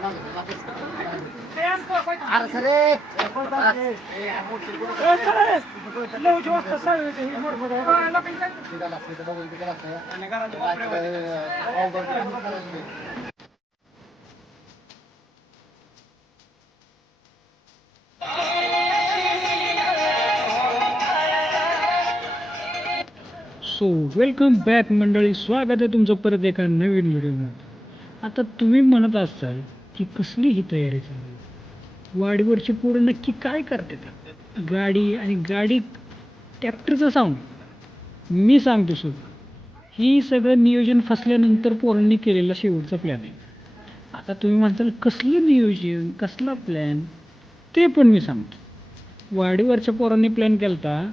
So welcome back मंडळी, स्वागत आहे तुमचं परत एका नवीन व्हिडिओमध्ये. आता तुम्ही म्हणत असाल की कसली ही तयारी चालू, वाडीवरची पोरं नक्की काय करतात? गाडी ट्रॅक्टरचं साऊंड मी सांगतो सुद्धा, ही सगळं नियोजन फसल्यानंतर पोरांनी केलेला शेवटचा प्लॅन आहे. आता तुम्ही म्हणताल कसलं नियोजन, कसला प्लॅन, ते पण मी सांगतो. वाडीवरच्या पोरांनी प्लॅन केला होता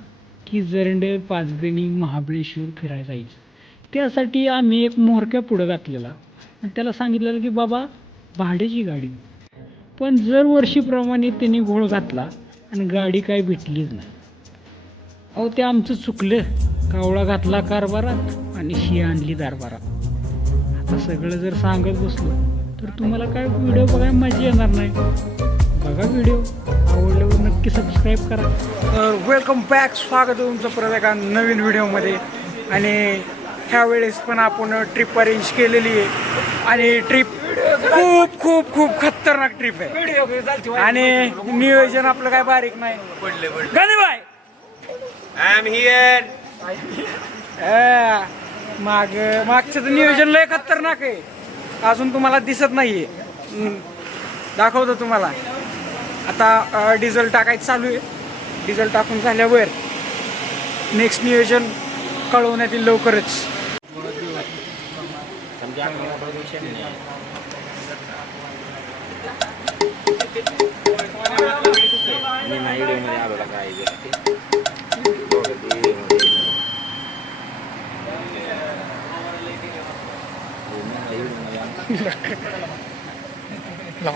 की जरंडे, पाचगणी, महाबळेश्वर फिरायला जायचं. त्यासाठी आम्ही एक मोरक्या पुढं घातलेला आणि त्याला सांगितलेलं की बाबा भाड्याची गाडी. पण वर्षीप्रमाणे त्यांनी घोळ घातला आणि गाडी काय भेटलीच नाही. अहो ते आमचं चुकलं, कावळा घातला कारभारात आणि शी आणली दरबारात. आता सगळं जर सांगत बसलो तर तुम्हाला काय व्हिडिओ बघायला मजा येणार नाही. बघा व्हिडिओ, आवडल्यावर नक्की सबस्क्राईब करा. तर वेलकम बॅक, स्वागत आहे तुमचं परत एका नवीन व्हिडिओमध्ये. आणि ह्यावेळेस पण आपण ट्रिप अरेंज केलेली आहे आणि ट्रिप खूप खूप खूप खतरनाक ट्रिप आहे आणि नियोजन आपलं काय बारीक नाही. Ganeshbhai I am here. मागचं तर नियोजन लय खतरनाक आहे, अजून तुम्हाला दिसत नाहीये, दाखवतो तुम्हाला. आता डिझेल टाकायचं चालू आहे. डिझेल टाकून झाल्यावर नेक्स्ट नियोजन कळवण्यात येईल लवकरच.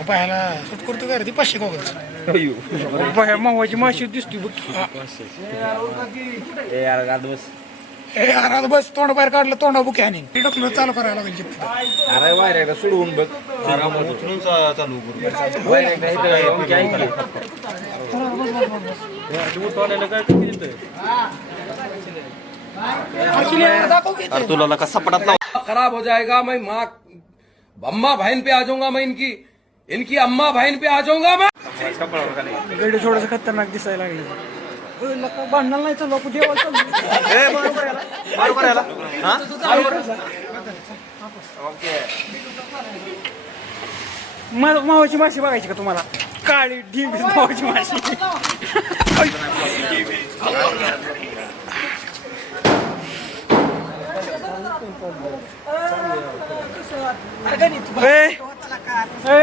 पाहायला शूट करतो का रे ती 500 बाया मावाची माशी दिसते बघ. अरे बस तोंड बाहेर काढलं, तोंडा बुके आणि डोकलं चालू करायला लागेल. अरे वायर सोडवून बघ, चालू तुला का सपडात खराब हो जाएगा. मैं माँ अम्मा बहन पे आ जाऊंगा, मैं इनकी अम्मा बहन पे आ जाऊंगा मैं. गाडी थोडंसं खतरनाक दिसायला लागली. भांडण नाही चालू, आपण देवाला मावाची माशी बघायची का तुम्हाला? काळी ढिंग मावाची माशी.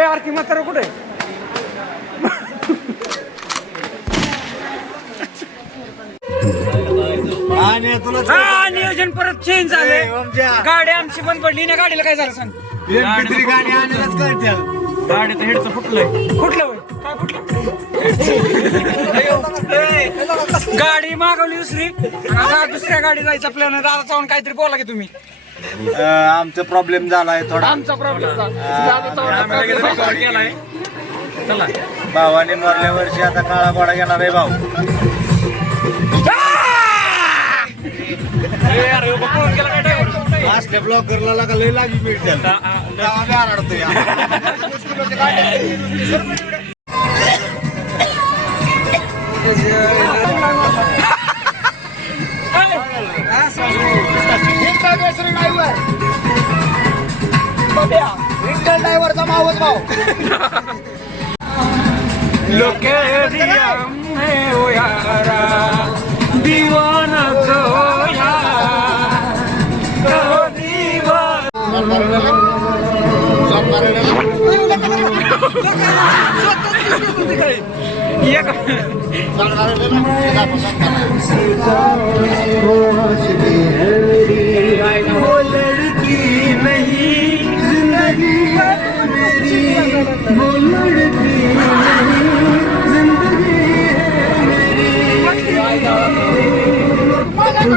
आरती म्हातारा कुठे? नियोजन परत चेंज झालंय. गाडी आमची बंद पडली ना. गाडीला काय झालं सांग? गाडी तर हेडचं फुटलं. काय फुटलं? गाडी मागवली दुसरी, आता दुसऱ्या गाडी जायचा प्लॅन आहे. दादा जाऊन काहीतरी बोला की तुम्ही. आमचा प्रॉब्लेम झालाय थोडा. आमचा प्रॉब्लेम केलाय. चला, भावाने मरल्या वर्षी आता काळा घोडा घेणार आहे भाऊ. असल्या ब्लॉकरला लागा लय लागी मिळते. ड्रायव्हरचा मावस भाऊ. लोक दीवाना वो लड़की नहीं जिंदगी है मेरी, वो लड़की नहीं जिंदगी है मेरी,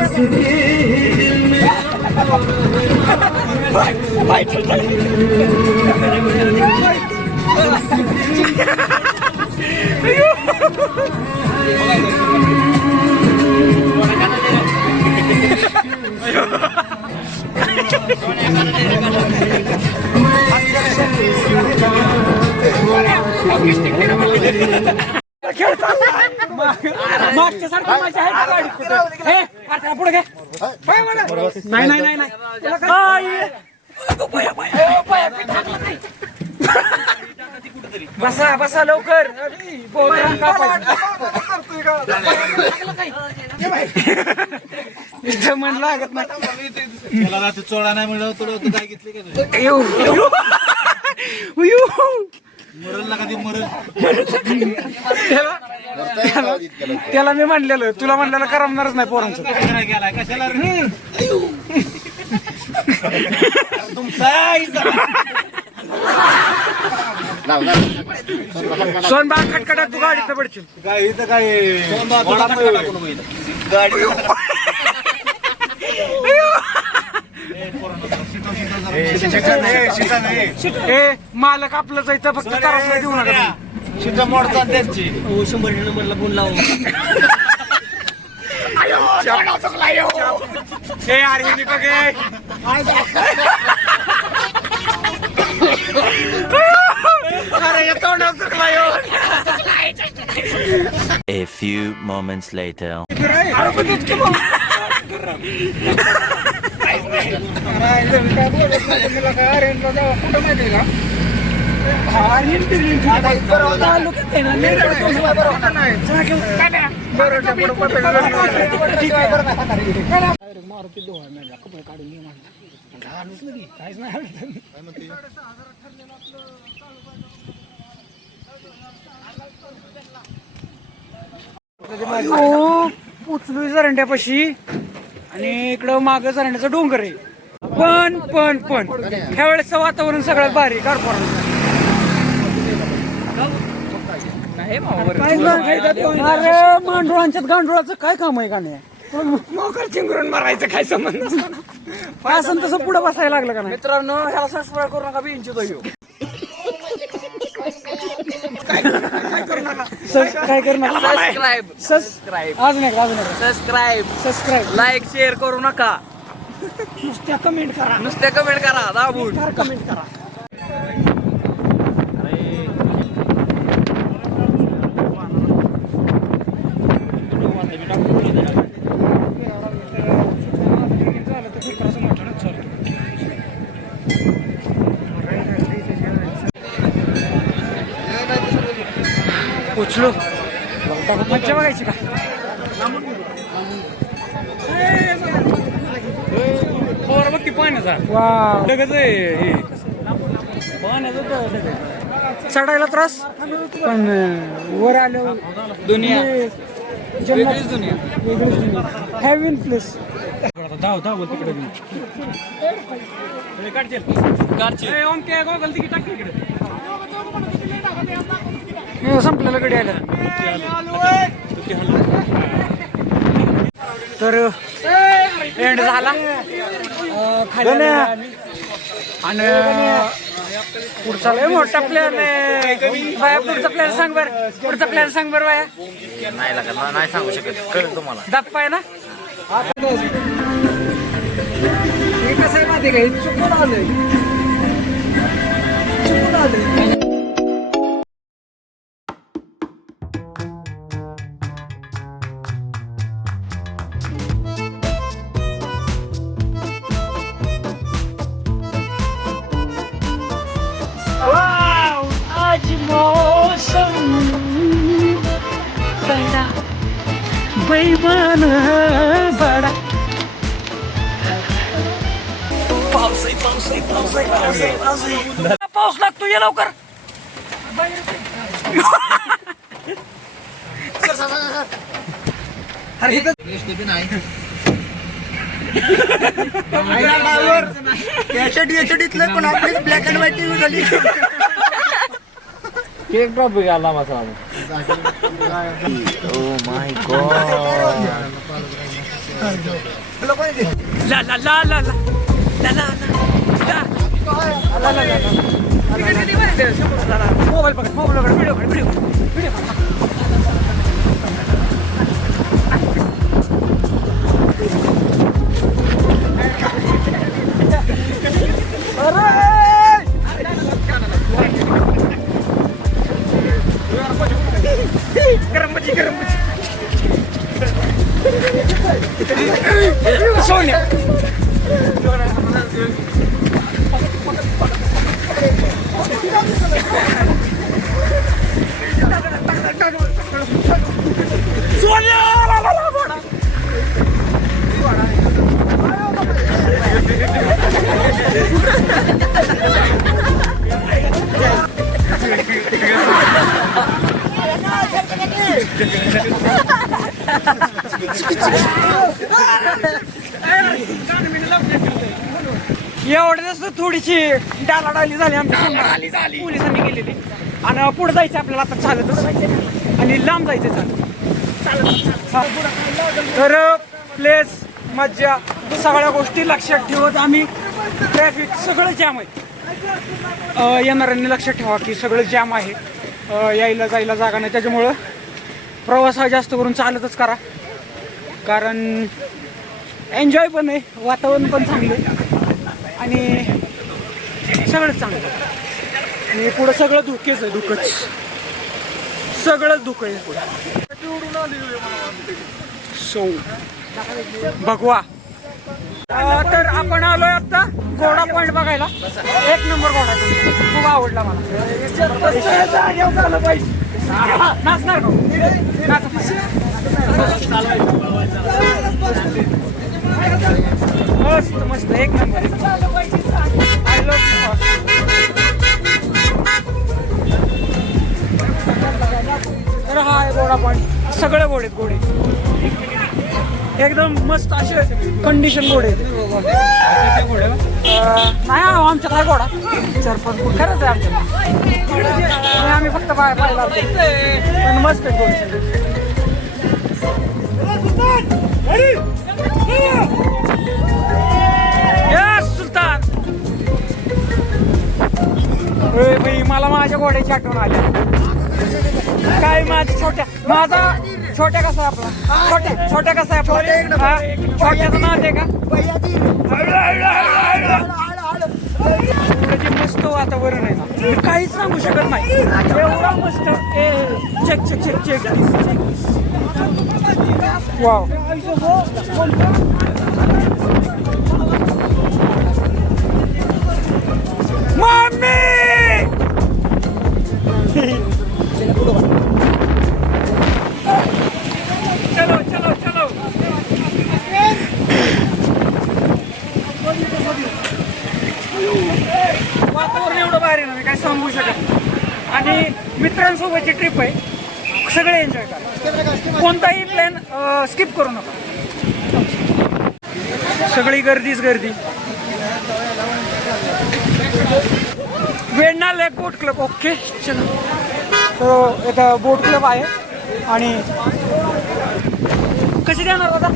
उसके दिल में मागच्या सारखं माझ्या आहे का गाडीत कुठं? हे, आता पुढे घे. पाय म्हणा. नाही नाही नाही नाही. तुला काय? बसा बसा लवकर. इथं मन लागत नाही. मला रात्री चोळा नाही म्हणलं तुला काय घेतले का मरल कधी मरल त्याला मी म्हणलेलं तुला म्हणलेलं करमणारच नाही पोरांचं. गेलाय कशाला सोनबाग खटखटात तू गाडीत पडशील. काय इथं काय गाडी ए मालक आपलंच आहे तर फक्त करायला देऊ नका. शिटा मोडतात त्यांची 100 नंबरला फोन लावू. ए अरे हिने बघ ए. अरे या तोंडात चुकला ह्यो. A few moments later. अरे पण इतकी बोल. पोचलोय जरंड्यापाशी आणि इकडं माग जरंड्याचा डोंगर आहे. पण ह्या वेळेचं वातावरण सगळ्यात भारी कारभार. अरे मांडुळांच्यात गांडुळाचं काय काम आहे गाणे. मोकर चिंगरून मारायचं काय संबंध असताना असं तसं पुढे बसायला लागलं का नाही. मित्रांनो ह्याला सबस्क्राईब करू नका. बी इंचितो काय करणार सबस्क्राईब आज नाही सबस्क्राईब लाईक शेअर करू नका. नुसत्या कमेंट करा. नुसते कमेंट करा दाबून. कमेंट करा. पोचलो. मज्जा बघायची का. बघ ती पाण्याचा चढायला त्रास पण वर आलो. दुनिया वेगळीच दुनिया. Heaven place. धाव तिकडे संपलेलं गडी आलं. तर एंड झाला खाली आणि पुढचा लय मोठा प्लॅन आहे. बाया पुढचा प्लॅन सांग बरं. पुढचा प्लॅन सांग बरं बाया. नाही सांगू शकत कळेल तुम्हाला. दप्पा आहे ना. हे कसं आहे माहिती का. चुकून आलंय. आज मौसम बड़ा बेईमान बड़ा. पाऊस लागतो ये लवकर. पण आपली ब्लॅक अँड व्हाईट टीव्ही झाली. केक ड्रॉप आला माझा. ला ला ला ला ला ला ला मोबाईल पकड. व्हिडिओ थोडीशी डालाडाली झाली आमच्या पोलिसांनी केलेली आणि पुढे जायचं आपल्याला आता चालतच आणि लांब जायचं तर प्लेस मज्जा सगळ्या गोष्टी लक्षात ठेवत आम्ही ट्रॅफिक सगळं जॅम आहे. येणाऱ्यांनी लक्षात ठेवा की सगळं जॅम आहे, यायला जायला जागा नाही. त्याच्यामुळं प्रवास हा जास्त करून चालतच करा, कारण एन्जॉय पण आहे, वातावरण पण चांगलं आणि सगळंच चांगलं आणि पुढं सगळं धुकेच आहे, धुकंच सगळंच धुकं आहे पुढं. सो भगवा तर आपण आलोय आता घोडा पॉइंट बघायला. एक नंबर घोडा खूप आवडला मला. नाचणार मस्त मस्त एक नंबर. आय लव्ह तर हा आहे घोडा पॉइंट. सगळे घोडे एकदम मस्त असे कंडिशन घोडे. नाही आमच्यात आहे घोडा खरंच आहे आमच्यात. आम्ही फक्त पाहायला पण मस्त आहे घोडे. सुलतान भाई मला माझ्या घोड्याची आठवण आली. काय माझा छोट्या कसा आहे आपला छोट्या कसा आहे आपला छोट्याचं नाव आहे का. मस्त वातावरण आहे ना, मी काहीच सांगू शकत नाही. एवढा मस्त check check check check wow. Mummy चलो चलो चलो. वातावरण एवढं भारी ना, मी काय सांगू शकत. आणि मित्रांसोबतची ट्रिप आहे, सगळे एन्जॉय करा, कोणताही प्लॅन स्किप करू नका. सगळी गर्दीच गर्दी. वेण्णा लेक बोट क्लब. ओके चलो. तो इथं बोट क्लब आहे आणि कशी देणार होता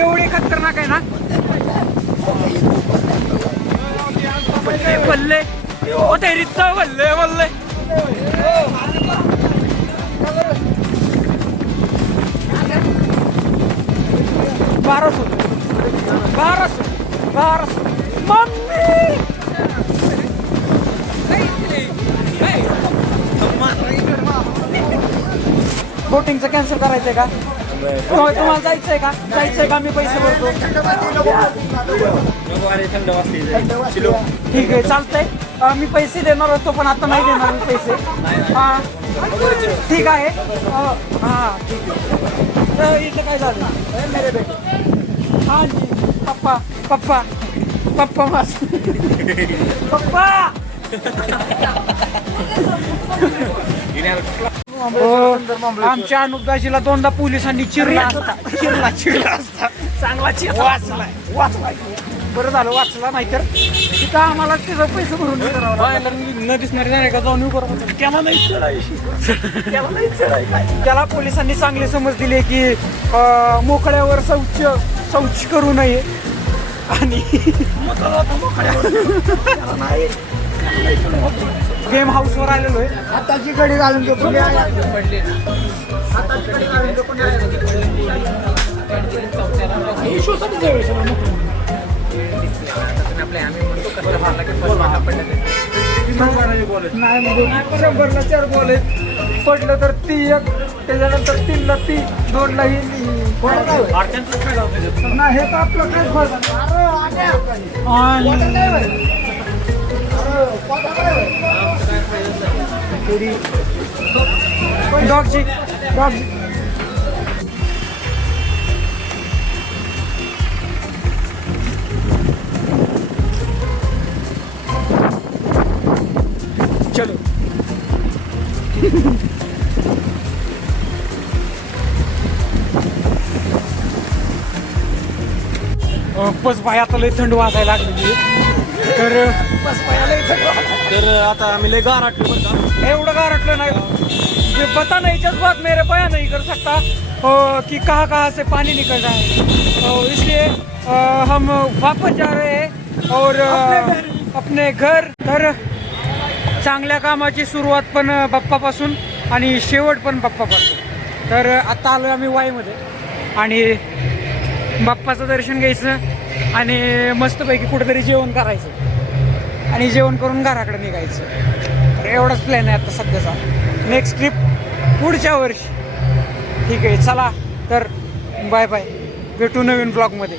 एवढी खतरनाक आहे ना. बल्ले ओ तेरीचा बल्ले बल्ले. बाराशे मम्मी बोटिंगचं कॅन्सल करायचंय का. तुम्हाला जायचंय का मी पैसे भरतो. ठीक आहे चालतंय. मी पैसे देणार होतो पण आता नाही देणार मी पैसे. हां ठीक आहे. हां ठीक आहे. तर इथं काय झालं मेरे बेटे. हां जी पप्पा पप्पा पप्पा माझ पप्पा. आमच्या अनुपदाजीला दोनदा पोलिसांनी चिरला असता. चांगला वाचलाय. बरं झालं वाचला, नाहीतर तिथं आम्हाला त्याचं पैसे भरून न दिसणारी नाही का जाऊन त्याला नाही. त्याला पोलिसांनी चांगली समज दिली की मोकळ्यावर शौच करू नये आणि गेम हाऊसवर आलेलो आहे. आताची गडी घालून घेतो. शंभरला 4 बॉल आहेत. पडलं तर 3 1, त्याच्यानंतर 3 ला 3, 2 ला नाही. हे तर आपलं काय डॉगजी चलो. बस भाई आता लय थंड वाजायला लागलेली आहे. तर बस भाई लय थंड वाजायला. तर आता आम्ही लय गारटलो एवढं गारटलं नाही, ये पता नहीं इस बात मेरे बयान नहीं कर सकता कि कहाँ कहाँ से पानी निकल रहा है, इसलिए हम वापस जा रहे हैं और अपने घर. तर चांगल्या कामाची सुरुवात पण बाप्पापासून आणि शेवट पण बाप्पापासून. तर आता आलो आम्ही वाईमध्ये आणि बाप्पाचं दर्शन घ्यायचं आणि मस्तपैकी कुठेतरी जेवण करायचं आणि जेवण करून घराकडे निघायचं. तर एवढाच प्लॅन आहे आता सध्याचा. नेक्स्ट ट्रिप पुढच्या वर्षी. ठीक आहे, चला तर बाय बाय, भेटू नवीन ब्लॉगमध्ये.